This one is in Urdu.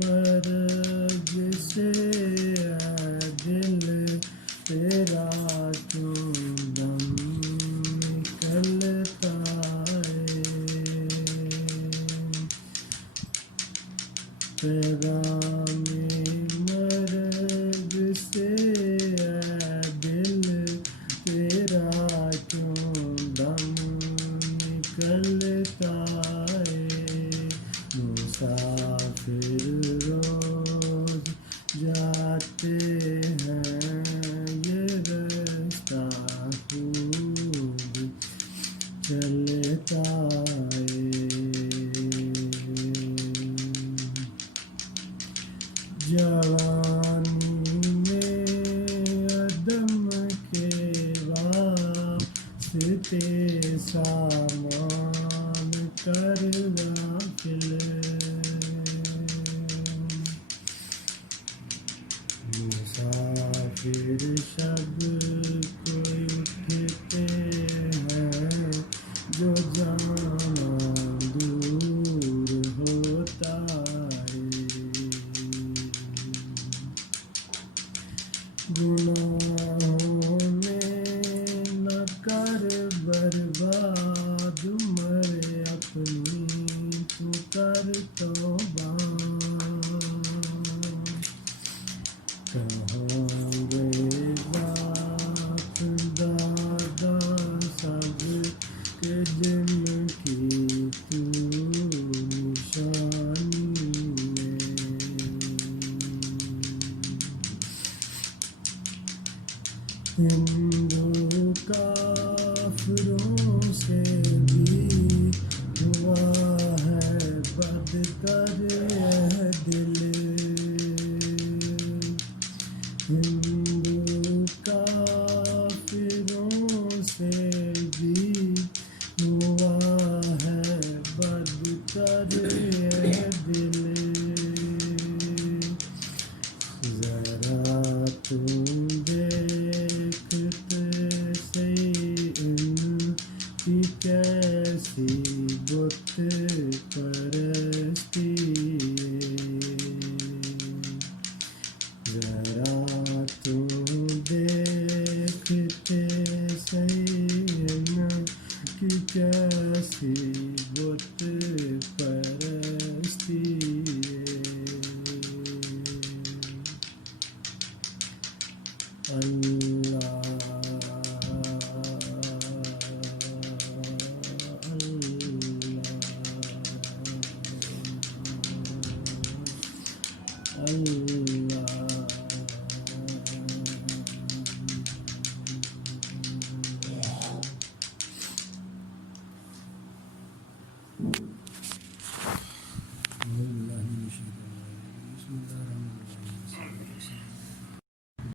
مرگ سے دل تیرا کیوں دم نکلتا ہے پیغام مرگ سے دل تیرا کیوں دم نکلتا ہے مسافر روز جاتے ہیں یہ رستہ خوب چلتا ہے جوانی میں عدم کے واسطے سامان کر غافل مسافر شب کو اٹھتے ہیں جو زمانہ دور ہوتا ہے گناہوں میں نہ کر برباد عمر اپنی تو کر توبہ کہاں گئے ذات دادا سب کے جن کی تو نشانی ہے ہندو کافروں سے بھی ہوا ہے بدتر یہ دل ہندو کافروں سے بھی ہوا ہے بدتر یہ دل ذرا تم دیکھتے صحیح ان کی کیسی بت پرستی ذرا تم دیکھتے صحیح ان کی کیسی بت پرستی اللہ اللہ